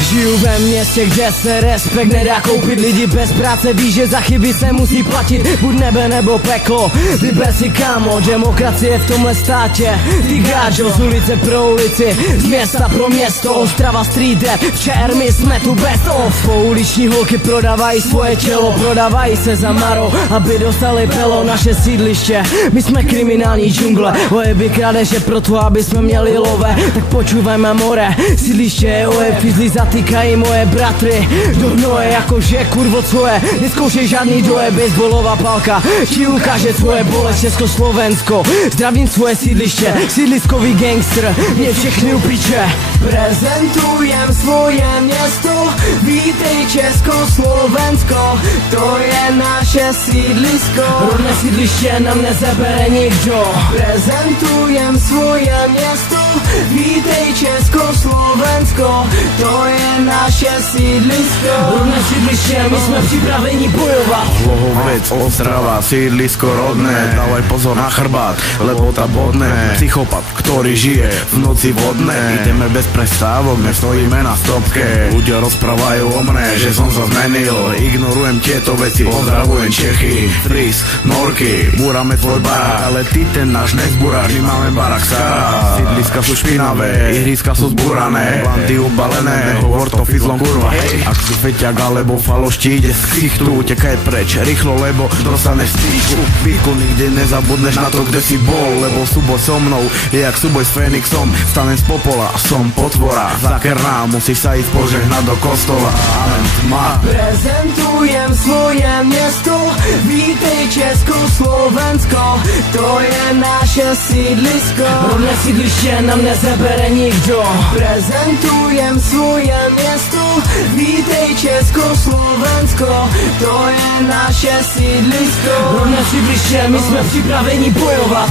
Žiju ve městě, kde se respekt nedá koupit. Lidi bez práce ví, že za chyby se musí platit. Buď nebe nebo peklo, vyber si kámo. Demokracie v tomhle státě. Ty gáčo, z ulice pro ulici, z města pro město. Ostrava street rap, v ČR my jsme tu best of. Pouliční holky prodávají svoje tělo, prodávají se za maro, aby dostali pelo. Naše sídliště, my jsme kriminální džungle. Ojeby krádeže proto, aby jsme měli love. Tak počúvajme more, sídliště je ojeb. Fizli zatýkají moje bratry do hnoje, jakože kurvo co je. Neskoušej žádný doje, baseballová palka ti ukáže svoje bolest. Československo, zdravím svoje sídliště, sídliskový gangster, mě všechny upiče. Prezentujem svoje město, vítej Československo, to je naše sídlisko. Rodné sídliště nám nezabere nikdo. Prezentujem svoje město, vítej Československo, to je naše sídlisko. Rodné sídliště, my jsme připraveni bojovat. Hlohovec, Ostrava, sídlisko rodné. Dávaj pozor na chrbát, lebo tá bodné. Psychopat, ktorý žije v noci vodné. Ideme bez prestávok, nestojíme na stopke. Ľudia rozprávajú o mne, že som sa zmenil. Ignorujem tieto veci, pozdravujem Čechy. Fris, Norky, búrame tvoj barák, ale ty ten náš nezbúraš, my máme barák stará. Sídliska sú špinavé, ihriska sú zbúrané, bandy ubalené, hovor to fizlom kurva. Ak si feťak alebo falošti, ide z ksichtu, utekaj preč, rýchlo, lebo dostaneš stýčku. Výku nikde nezabudneš na to, kde si bol, lebo súboj so mnou je jak súboj s Fénixom. Stanem z popola, som potvora zakerná, musíš sa ísť požehnať do kostola. Amen, tma. Prezentujem svoje město, vítej Československo, to je naše sídlisko. Rodné sídliště nám nezabere nikdo. Prezentujem svoje město, vítej Československo, to je naše sídlisko. Rodné sídliště, my jsme připraveni bojovat.